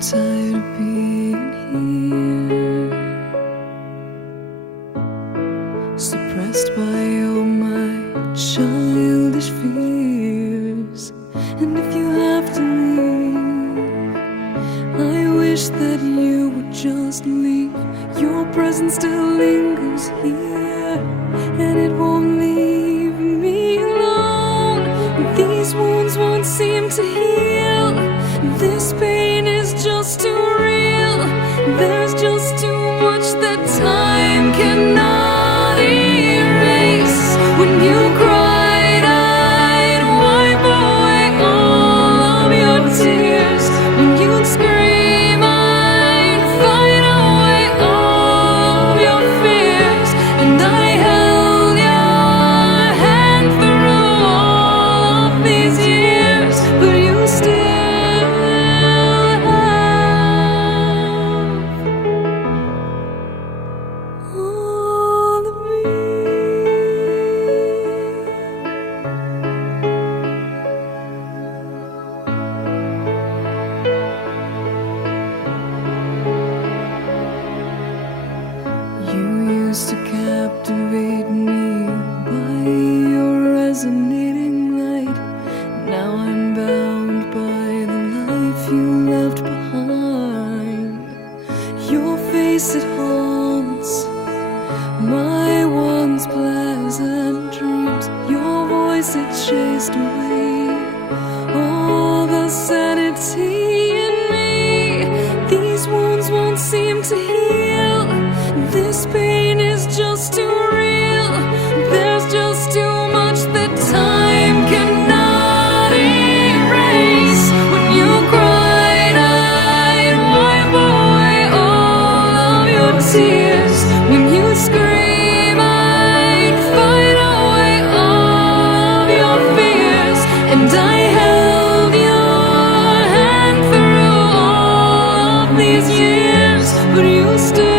tired of being here, suppressed by all my childish fears. And if you have to leave, I wish that you would just leave. Your presence still lingers here, and it won't leave me alone. These wounds won't seem to heal. This pain is just too real. There's just too much that time cannot erase. When you cried, I'd wipe away all of your tears. When you'd scream, I'd fight away all of your fears. And I held your hand through all of these years, but you still all of me. You used to captivate me by your resonating light. Now I'm bound by the life you left behind. Your face, it haunts my once pleasant dreams. Your voice, it chased away all the sanity in me. These wounds won't seem to heal. This pain is just too real. There's just too much that time cannot erase. When you cried, I'd wipe away all of your tears. When you scream, I'd fight away all of your fears. And I held your hand through all of these years, but you still